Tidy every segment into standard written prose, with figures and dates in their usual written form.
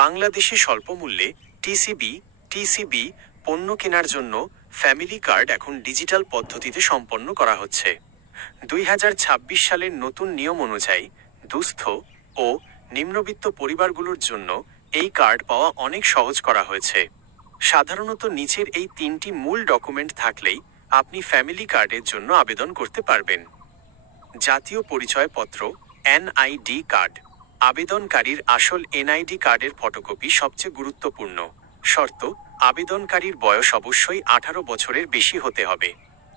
বাংলাদেশে স্বল্প মূল্যে টিসিবি পণ্য কেনার জন্য ফ্যামিলি কার্ড এখন ডিজিটাল পদ্ধতিতে সম্পন্ন করা হচ্ছে। 2026 সালের নতুন নিয়ম অনুযায়ী দুস্থ ও নিম্নবিত্ত পরিবারগুলোর জন্য এই কার্ড পাওয়া অনেক সহজ করা হয়েছে। সাধারণত নিচের এই 3টি মূল ডকুমেন্ট থাকলেই আপনি ফ্যামিলি কার্ডের জন্য আবেদন করতে পারবেন। জাতীয় পরিচয়পত্র এনআইডি কার্ড। আবেদনকারীর আসল এনআইডি কার্ডের ফটোকপি সবচেয়ে গুরুত্বপূর্ণ। শর্ত: আবেদনকারীর বয়স অবশ্যই 18 বছরের বেশি হতে হবে।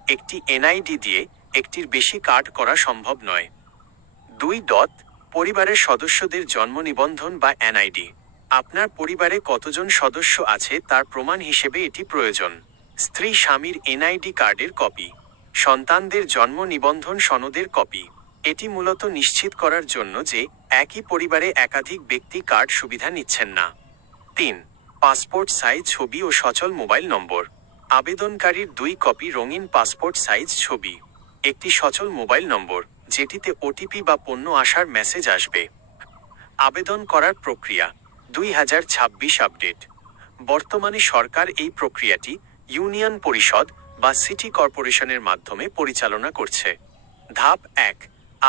একটি এনআইডি দিয়ে একটির বেশি কার্ড করা সম্ভব নয়। 2. পরিবারের সদস্যদের জন্ম নিবন্ধন বা এনআইডি। আপনার পরিবারে কতজন সদস্য আছে তার প্রমাণ হিসেবে এটি প্রয়োজন। স্ত্রী স্বামীর এনআইডি কার্ডের কপি। সন্তানদের জন্ম নিবন্ধন সনদের কপি। এটি মূলত নিশ্চিত করার জন্য যে একই পরিবারে একাধিক ব্যক্তি কার্ড সুবিধা নিচ্ছেন না। 3. পাসপোর্ট সাইজ ছবি ও সচল মোবাইল নম্বর। আবেদনকারীর 2 কপি রঙিন পাসপোর্ট সাইজ ছবি, একটি সচল মোবাইল নম্বর যেটিতে ওটিপি বা পণ্য আসার মেসেজ আসবে। আবেদন করার প্রক্রিয়া 2026 আপডেট। বর্তমানে সরকার এই প্রক্রিয়াটি ইউনিয়ন পরিষদ বা সিটি কর্পোরেশনের মাধ্যমে পরিচালনা করছে। ধাপ 1.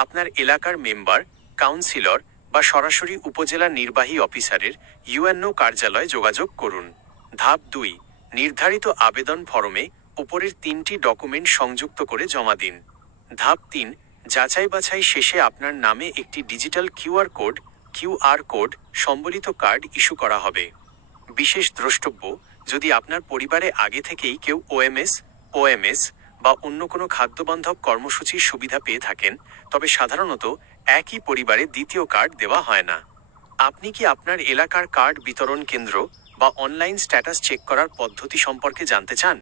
আপনার এলাকার মেম্বার, কাউন্সিলর বা সরাসরি উপজেলা নির্বাহী অফিসারের ইউএনও কার্যালয়ে যোগাযোগ করুন। ধাপ 2. নির্ধারিত আবেদন ফরমে উপরের 3টি ডকুমেন্ট সংযুক্ত করে জমা দিন। ধাপ 3. যাচাই বাছাই শেষে আপনার নামে একটি ডিজিটাল কিউআর কোড সম্বলিত কার্ড ইস্যু করা হবে। বিশেষ দ্রষ্টব্য: যদি আপনার পরিবারে আগে থেকেই কেউ ওএমএস বা অন্য কোনো খাদ্যবান্ধব কর্মসূচির সুবিধা পেয়ে থাকেন, তবে সাধারণত একই পরিবারে দ্বিতীয় কার্ড দেওয়া হয় না। আপনি কি আপনার এলাকার কার্ড বিতরণ কেন্দ্র বা অনলাইন স্ট্যাটাস চেক করার পদ্ধতি সম্পর্কে জানতে চান?